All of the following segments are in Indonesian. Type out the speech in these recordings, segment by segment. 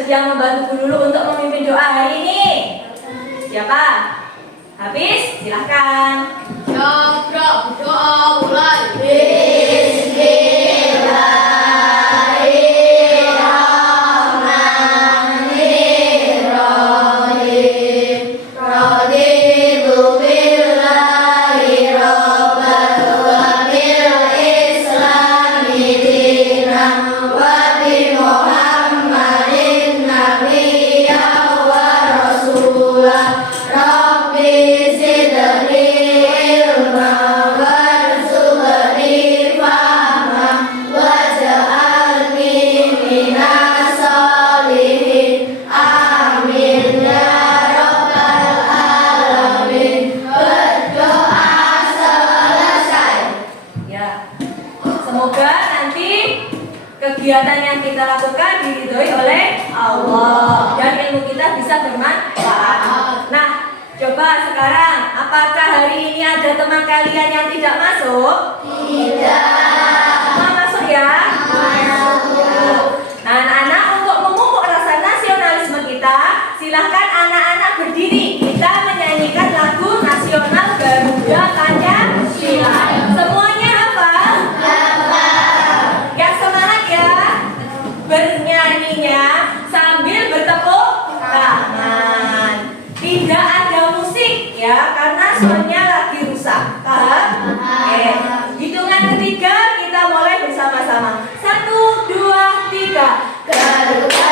bersedia membantu Bu Lulu untuk memimpin doa hari ini? Siapa? Habis? Silahkan. Siap, doa mulai. Semoga nanti kegiatan yang kita lakukan diridhoi oleh Allah dan ilmu kita bisa bermanfaat. Nah, coba sekarang, apakah hari ini ada teman kalian yang tidak masuk? Tidak. Semua masuk ya? Masuk. Nah, anak-anak, untuk memupuk rasa nasionalisme kita, silahkan anak-anak berdiri. Kita menyanyikan lagu nasional Garuda Pancasila. Semuanya hafal? Yang semangat ya, bernyanyinya sambil bertepuk tangan. Tidak ada musik ya, karena soundnya lagi rusak. Paham? Oke. Hitungan ketiga kita mulai bersama-sama. 1, 2, 3. Garuda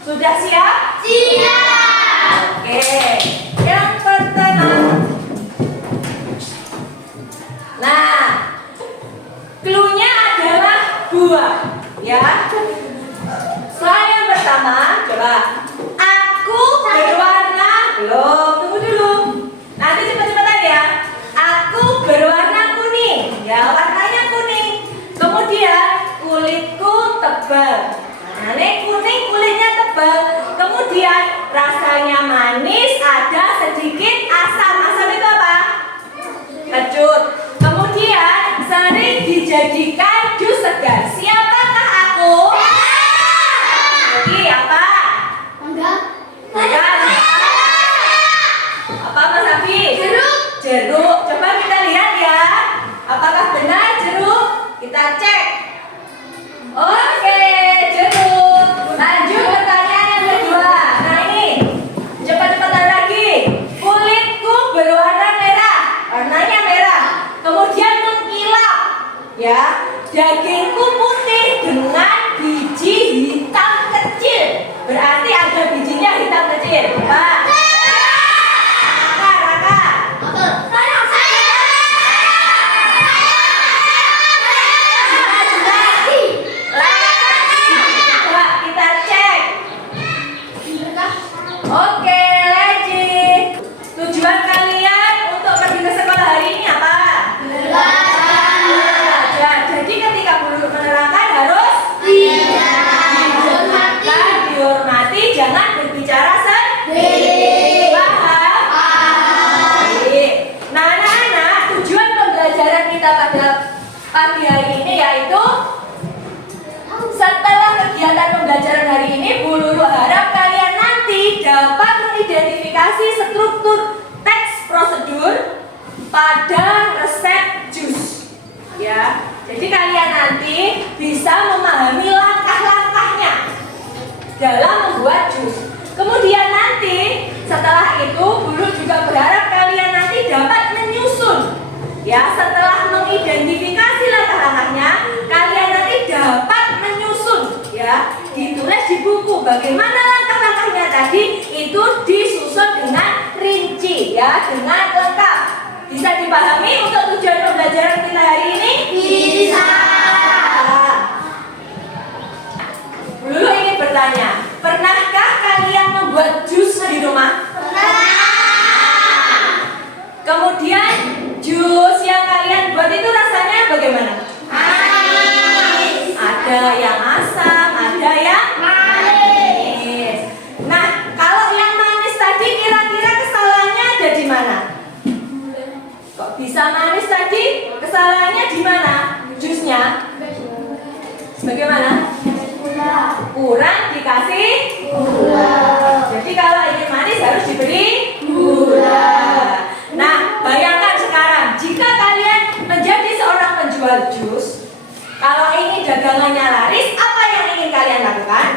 sudah siap? Siap. Oke, yang pertama. Nah, cluenya adalah buah, ya. Soal yang pertama, coba. Aku berwarna, belum, tunggu dulu. Nanti cepat-cepatan ya. Aku berwarna kuning, ya, warnanya kuning. Kemudian kulitku tebal. Nah, ini kuning, kulitnya tebal. Kemudian rasanya manis, ada sedikit asam. Asam itu apa? Kecut. Kemudian sering dijadikan jus segar. Siapakah aku? Jadi apa? Enggak. Bukan. Apa Mas Abi? Jeruk. Jeruk. Coba kita lihat ya. Apakah benar jeruk? Kita cek. Oke, jeruk. Lanjut pertanyaan yang kedua. Nah ini, cepat-cepatan lagi. Kulitku berwarna merah, warnanya merah. Kemudian mengkilap, ya. Dagingku putih dengan biji hitam kecil. Berarti ada bijinya hitam kecil, Pak. Raka. Coba kita cek. Oke, lanjut. Tujuan kalian untuk pergi ke sekolah hari ini apa? Belajar. Jadi ketika Bu Lulu menerangkan harus dihormati, jangan berbicara sendiri. Paham? Baik. Nah, anak-anak, tujuan pembelajaran kita pada pagi hari ini yaitu setelah kegiatan pembelajaran hari ini, Bu Lulu harap kalian nanti dapat mengidentifikasi struktur teks prosedur pada resep jus. Ya, jadi kalian nanti bisa memahami langkah-langkahnya dalam membuat jus. Kemudian nanti setelah itu, Bu Lulu juga berharap kalian nanti dapat menyusun. Ya, setelah mengidentifikasi langkah-langkahnya, kalian nanti dapat menyusun, ya, ya, ditulis di buku. Bagaimana langkah-langkahnya tadi itu disusun dengan rinci ya, dengan lengkap. Bisa dipahami untuk tujuan pembelajaran kita hari ini? Bisa. Dulu ingin bertanya, pernahkah kalian membuat jus di rumah? Kemudian jus yang kalian buat itu rasanya bagaimana? Manis. Ada yang asam, ada yang manis. Nah, kalau yang manis tadi kira-kira kesalahannya ada di mana? Kok bisa manis tadi? Kesalahannya di mana? Jusnya? Bagaimana? Kurang dikasih gula. Jadi kalau ingin manis harus diberi gula. Nah, bayangkan sekarang jika kalian menjadi seorang penjual jus, kalau ini dagangannya laris, apa yang ingin kalian lakukan?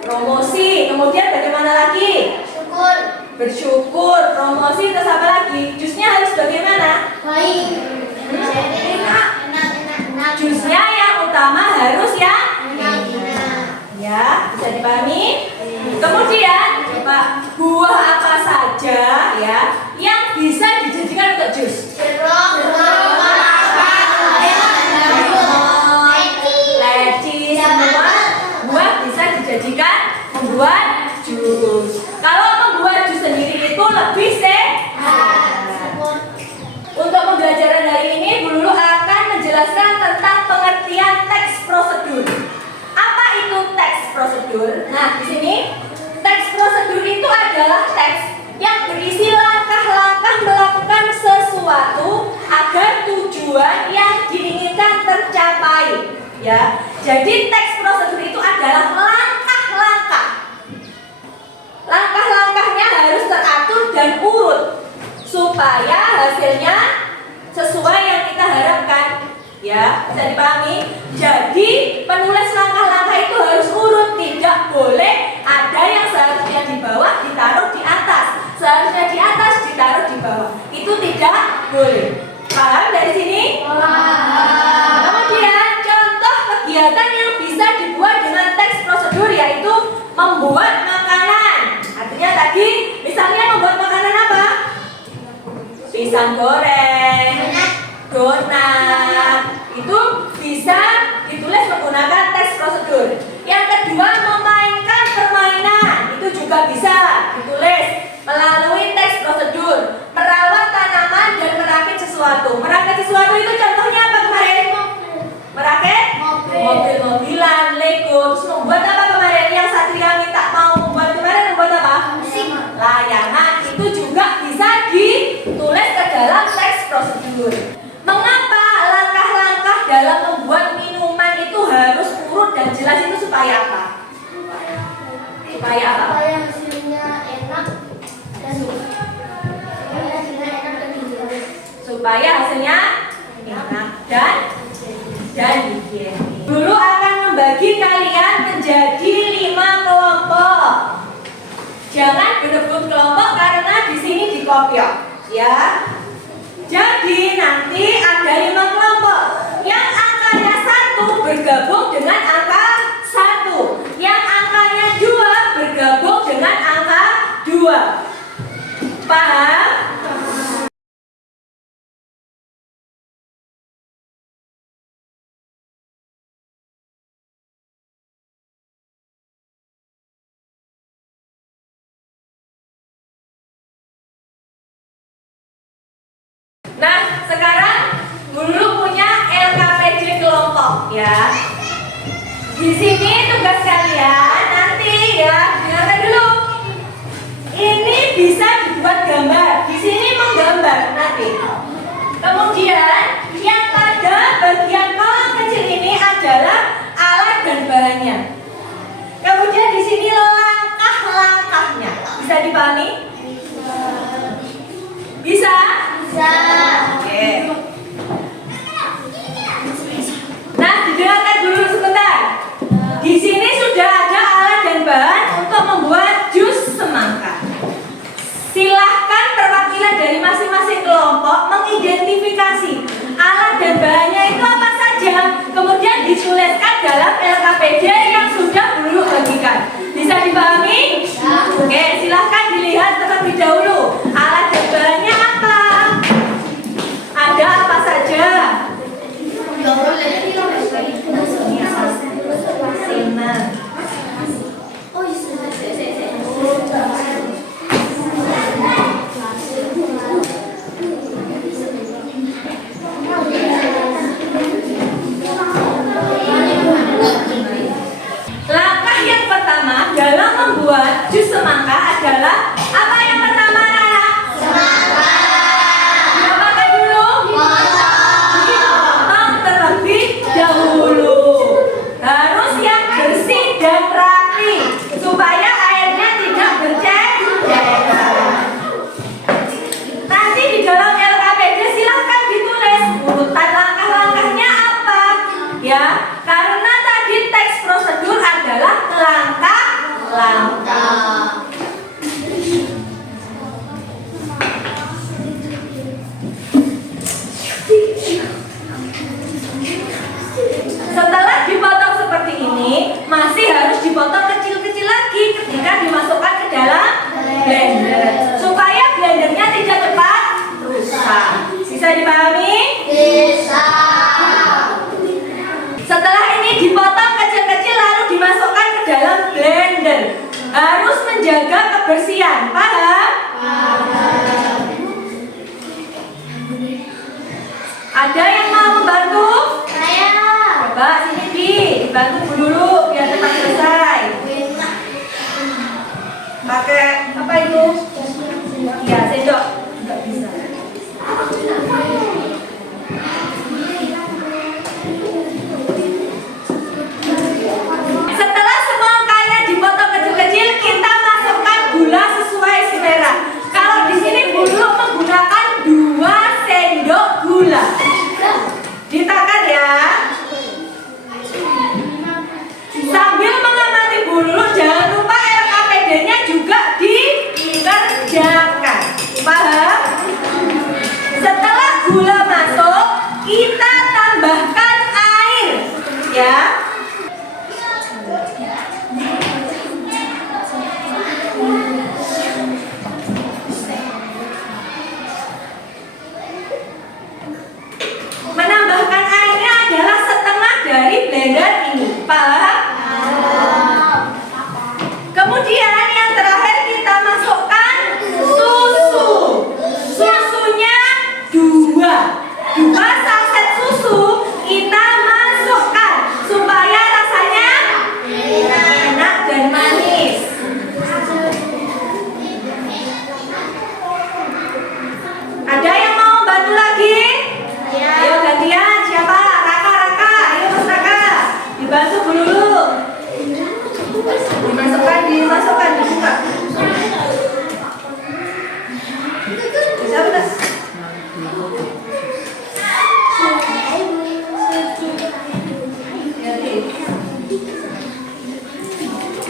Promosi. Kemudian bagaimana lagi? Syukur. Bersyukur. Promosi terus apa lagi? Jusnya harus bagaimana? Baik. Enak. Enak. Jusnya yang utama harus yang Enak. ya, bisa dipahami. Kemudian, Pak, buah apa saja ya yang bisa dijadikan untuk jus? Jeruk. Leci, semua buah bisa dijadikan membuat jus. Kalau membuat jus sendiri itu lebih sehat. Untuk pembelajaran hari ini, Bu Lulu akan menjelaskan tentang pengertian teks prosedur. Apa itu teks prosedur? Nah, di sini teks prosedur itu adalah teks yang berisi langkah-langkah melakukan sesuatu agar tujuan yang diinginkan tercapai. Ya, jadi teks prosedur itu adalah langkah-langkah. Langkah-langkahnya harus teratur dan urut supaya hasilnya sesuai yang kita harapkan. Ya, bisa dipahami. Jadi penulis langkah-langkah itu harus urut, tidak boleh ada yang seharusnya di bawah ditaruh di atas, seharusnya di atas ditaruh di bawah. Itu tidak boleh. Paham dari sini? Kemudian contoh kegiatan yang bisa dibuat dengan teks prosedur yaitu membuat makanan. Artinya tadi misalnya membuat makanan apa? Pisang goreng, donat, itu bisa ditulis menggunakan teks prosedur. Yang kedua, memainkan permainan, itu juga bisa ditulis melalui teks prosedur. Merawat tanaman dan merakit sesuatu. Merakit sesuatu itu contohnya apa kemarin? Merakit mobil-mobilan, Lego. Terus membuat apa kemarin? Yang Satria minta mau membuat kemarin, membuat apa? Layangan. Itu juga bisa ditulis ke dalam teks prosedur. Mengapa langkah-langkah dalam membuat minuman itu harus urut dan jelas itu supaya apa? Supaya apa? Supaya hasilnya enak dan Supaya hasilnya enak dan higienis. Dulu akan membagi kalian menjadi 5 kelompok. Jangan berebut kelompok karena di sini dikopiok, ya. Jadi nanti ada 5 kelompok. Yang angkanya 1 bergabung dengan angka 1. Yang angkanya 2 bergabung dengan angka 2. Paham? Nah, sekarang dulu punya LKPD kelompok ya. Di sini tugas kalian nanti ya, dengarkan dulu. Ini bisa dibuat gambar. Di sini menggambar nanti. Kemudian yang pada bagian kolom kecil ini adalah alat dan bahannya. Kemudian di sini langkah-langkahnya. Bisa dipahami? Bisa? Oke. Nah, didengarkan dulu sebentar. Di sini sudah ada alat dan bahan untuk membuat jus semangka. Silahkan perwakilan dari masing-masing kelompok mengidentifikasi alat dan bahannya itu apa saja. Kemudian dituliskan dalam LKPD yang sudah Bululu bagikan. Bisa dipahami? Oke, silahkan dilihat terlebih dahulu. Alat dan bahannya apa? Ada apa saja? Langkah yang pertama dalam membuat jus semangka adalah apa yang pertama, anak-anak? Apakan dulu? Potong terlebih dahulu. Harus yang bersih dan rapi supaya airnya tidak berceceran. Nanti di dalam LKPD silahkan ditulis urutan langkah-langkahnya apa, ya. Karena tadi teks prosedur adalah langkah-langkah. Setelah dipotong seperti ini, masih harus dipotong kecil-kecil lagi ketika dimasukkan ke dalam blender supaya blendernya tidak cepat rusak. Bisa dipahami? Bisa. Setelah ini dipotong kecil-kecil lalu dimasukkan ke dalam blender. Harus menjaga kebersihan. Paham? Ada yang mau membantu? Saya. Coba sini dibantu dulu biar cepat selesai. Pakai apa itu? Ya, sendok. Enggak bisa. Setelah semangkanya dipotong kecil-kecil, kita masukkan gula sesuai selera. Kalau di sini Bululu menggunakan 2 sendok gula. Ditakar ya. Sambil mengamati Bululu, jangan lupa LKPD-nya juga dikerjakan. Paham? Setelah gula masuk, kita tambahkan air, ya. Menambahkan airnya adalah setengah dari blender ini. Paham? Kemudian yang terakhir kita masukkan susu. Susunya 2 saset susu kita masukkan supaya rasanya enak dan manis. Ada yang mau bantu lagi? Ayo gantian, siapa? Raka, ayo Mas Raka, dibantu Bululu. Dimasukkan, dibuka. Bisa betul?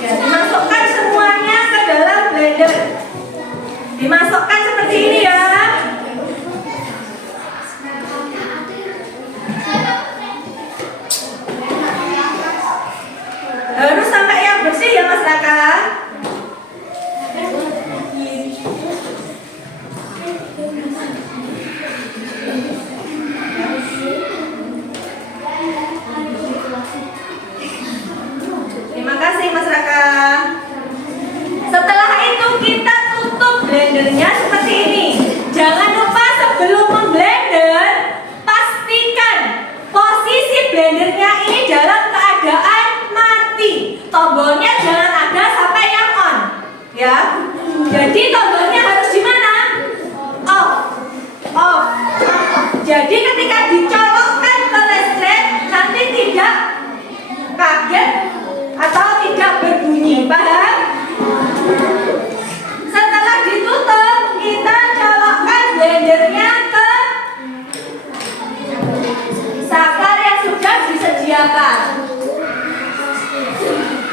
Ya, dimasukkan semuanya ke dalam blender. Dimasukkan seperti ini ya. Harus sampai yang bersih ya Mas Raka. Terima kasih Mas Raka. Setelah itu kita tutup blendernya seperti ini. Jangan lupa sebelum memblender, pastikan posisi blendernya ini dalam keadaan mati. Tombolnya jangan ada sampai yang on, ya. Jadi tombolnya harus di mana? Off. Jadi ketika dicolokkan ke listrik nanti tidak kaget atau tidak berbunyi. Paham? Setelah ditutup, kita colokkan blendernya ke saklar yang sudah disediakan.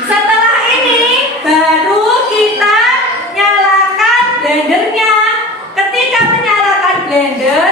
Setelah ini baru kita nyalakan blendernya. Ketika menyalakan blender,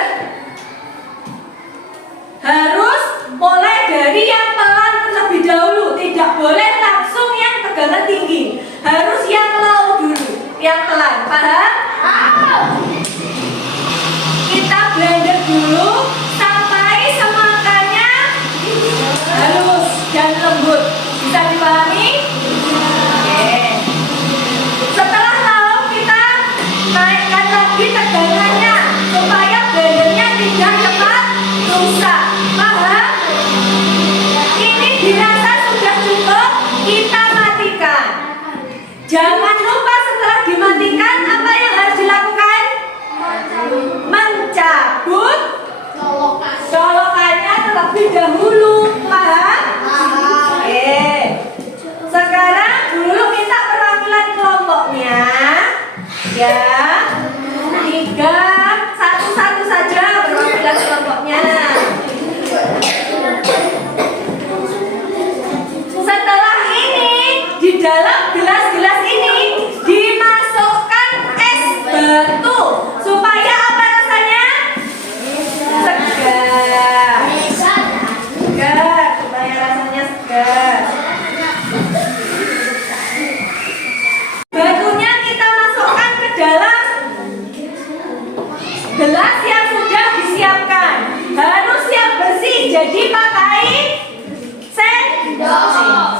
rusak. Paham? Ini dirasa sudah cukup, kita matikan. Jangan lupa setelah dimatikan apa yang harus dilakukan? Mencabut colokannya terlebih dahulu. Paham? Oke. Sekarang dulu minta perwakilan kelompoknya. Ya. 3, satu-satu saja perwakilan kelompoknya. Setelah ini di dalam gelas-gelas ini dimasukkan es batu supaya apa rasanya? Segar. Segar, supaya rasanya segar. Batunya kita masukkan ke dalam gelas yang sudah disiapkan. Harus yang bersih, jadi pakai sendok.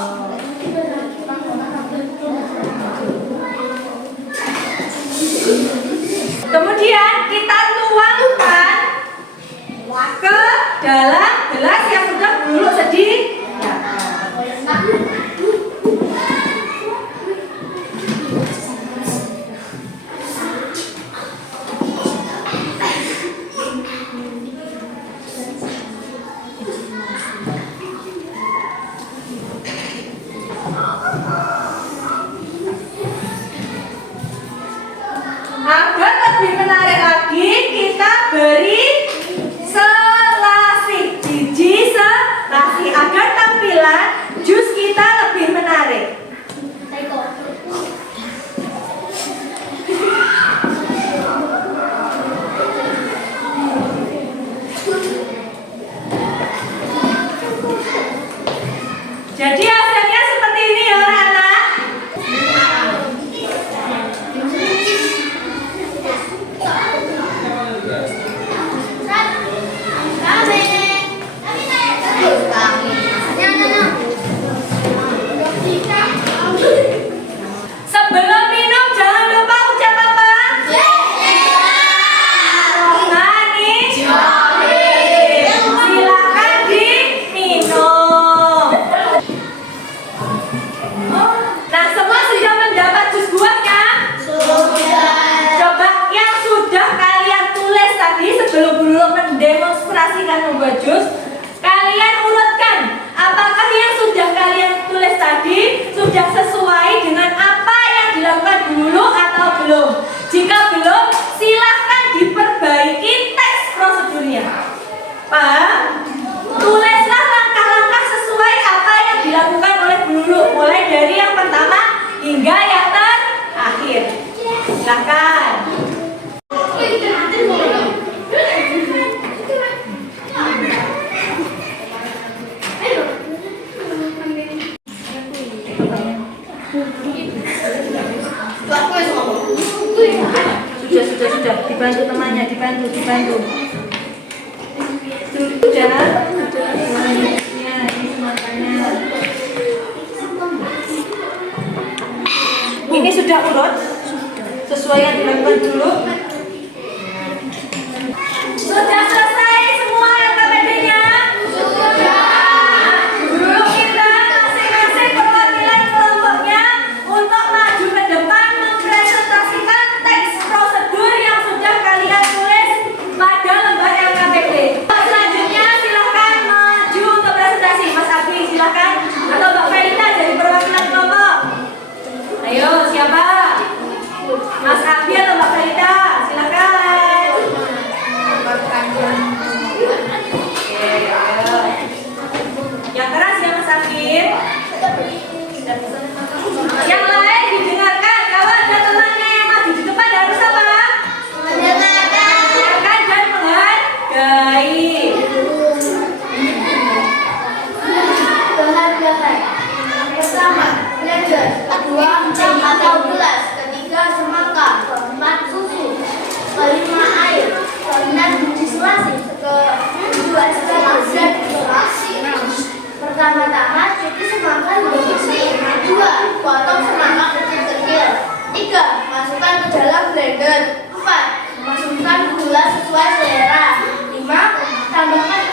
Kemudian kita tuangkan ke dalam gelas yang sudah dulu disediakan. Agar lebih menarik lagi, kita beri selasih, biji selasih agar tampilan jus kita lebih menarik. Jadi hasilnya seperti ini ya anak-anak. Sebelum minum jangan lupa ucap apa? Manis. Silakan diminum. Nah, semua sudah mendapat jus buahnya? Coba yang sudah kalian tulis tadi sebelum dulu mendemonstrasikan membuat jus, kalian urutkan apakah yang sudah kalian tulis tadi sudah sesuai dengan apa yang dilakukan dulu atau belum. Jika belum, silahkan diperbaiki teks prosedurnya. Paham? Tulislah langkah-langkah sesuai apa yang dilakukan oleh dulu, mulai dari yang pertama hingga yang terakhir. Silakan. Sudah, dibantu temannya, dibantu. Sudah. Ya, ini semuanya. Ini sudah urut? Sesuai yang dilakukan dulu? Sudah selesai semua LKPD-nya? Dulu kita masing-masing perwakilan kelompoknya untuk maju ke depan mempresentasikan teks prosedur yang sudah kalian tulis pada lembar LKPD. Selanjutnya silahkan maju untuk presentasi. Mas Abi silahkan, atau Mbak Felita dari perwakilan kelompok. Ayo, siapa? Mas Abi atau Mbak Felita? Silakan. Oke, ayo. Yang keras ya Mas Abi. Yang lain didengarkan. Kalau ada temannya yang maju di depan harus apa? Mendengarkan dan menghargai. Pertama, blender. Kedua, atau gelas. Ketiga, semangka. Keempat, susu. Kelima, air. Keenam, biji selasih. Kedua, selasih. Pertama-tama, cuci semangka hingga bersih. Dua, potong semangka kecil-kecil. Tiga, masukkan ke dalam blender. Empat, masukkan gula sesuai selera. Lima, tambahkan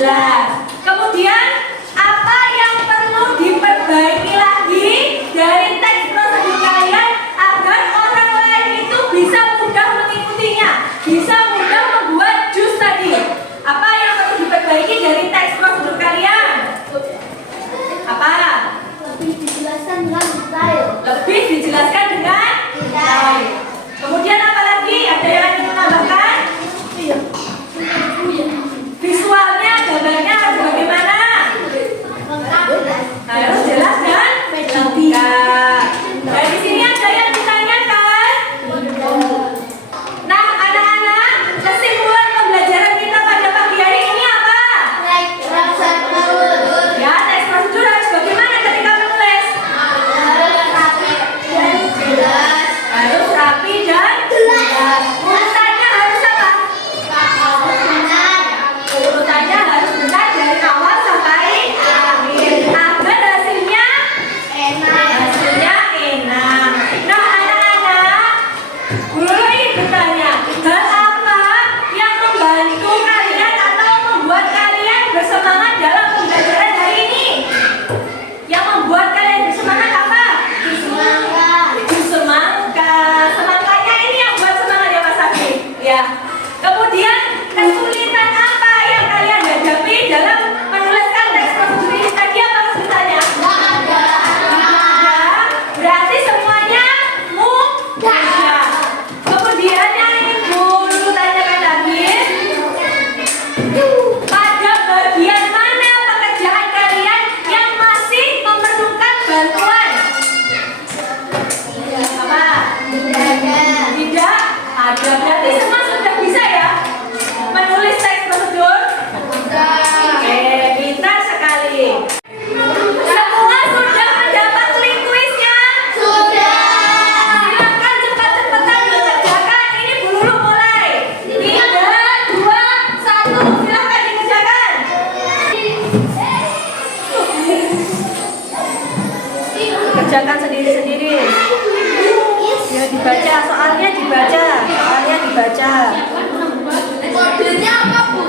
jelas. Kemudian apa yang perlu diperbaiki lagi dari teks prosedur kalian agar orang lain itu bisa mudah mengikutinya, bisa mudah membuat jus tadi? Apa yang perlu diperbaiki dari teks prosedur kalian? Apa? Lebih dijelaskan dengan detail. Lebih dijelaskan dengan detail. Kemudian apa lagi? Ada yang ingin menambahkan? Iya. Visualnya, gambarnya harus bagaimana? Harus jelas dan lengkap. Dari sini ada yang ditanyakan? Nah, anak-anak, kesimpulan pembelajaran kita pada pagi hari ini apa? Ya, teks prosedur harus bagaimana ketika menulis? Harus rapi dan jelas. Urutannya harus apa? Urutannya harus benar dari awal sampai akhir agar hasilnya enak. Nah, anak-anak, guru ini bertanya, hal apa yang membantu kalian atau membuat kalian bersemangat dalam pembelajaran hari ini? Yang membuat kalian bersemangat apa? Semangka. Semangkanya ini yang buat semangat ya Mas Abi. Ya. Kemudian kesulitan apa yang kalian hadapi dalam menuliskan teks prosedur ini tadi apa kesulitannya? Ada. Berarti semuanya mudah. Kemudian yang ingin guru tanyakan lagi, pada bagian mana pekerjaan kalian yang masih memerlukan bantuan? Apa? Tidak ada. Berarti semua sudah bisa ya menulis teks prosedur? Oke, pintar sekali. Semua sudah mendapat link kuisnya? Silakan cepat-cepatan dikerjakan. Ini Bu Lulu mulai. 3, 2, 1. Silakan dikerjakan. Kerjakan sendiri-sendiri. Ya dibaca, soalnya dibaca. Kodenya apa, Bu?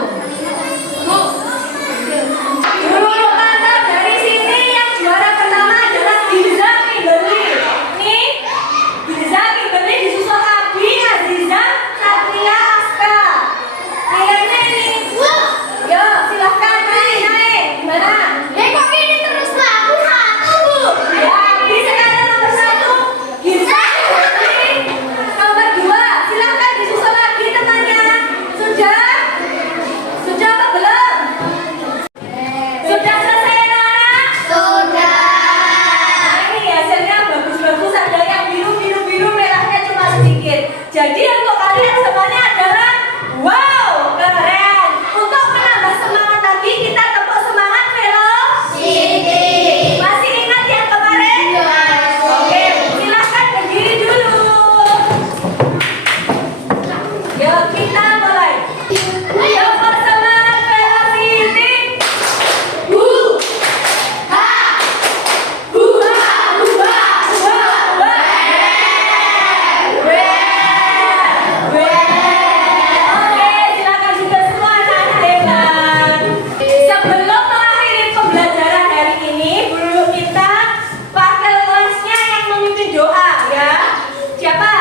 Guru pantau dari sini yang juara pertama adalah Giza Kimberly. Nih, Giza Kimberly disusul Abi, Aziza, Satria, Aska. Nilainya ini. Yo, silahkan naik. Gimana? Kok ini terus aku satu, Bu? Ya, Abi sekarang nomor 1. Giza Kimberly nomor 2. Silahkan disusul lagi temannya. Sudah? Sudah apa belum? Sudah selesai anak-anak? Nah, ini hasilnya bagus-bagus, ada yang biru, merahnya cuma sedikit. Jadi untuk kalian semuanya adalah wow, keren. Untuk menambah semangat lagi, kita tepuk semangat velocity. Masih ingat yang kemarin? Oke, silahkan berdiri dulu. Yuk, kita mulai. Yuk, semangat velocity. Oke, silakan juga semua anak-anak hebat. Sebelum mengakhiri pembelajaran hari ini, Guru minta wakil kelasnya yang memimpin doa ya. Siapa?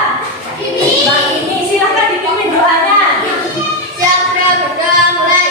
Bang ini, silakan dipimpin doanya. Siapa berdoa mulai?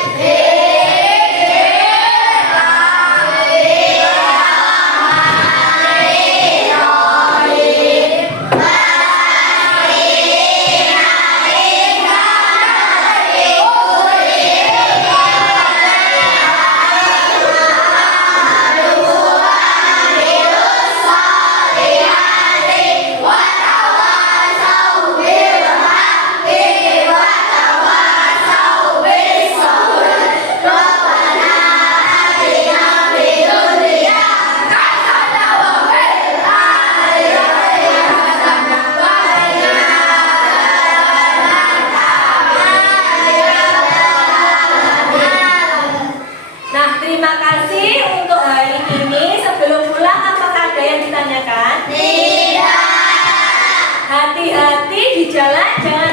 Nah, terima kasih untuk hari ini. Sebelum pulang, apakah ada yang ditanyakan? Tidak. Hati-hati di jalan, jangan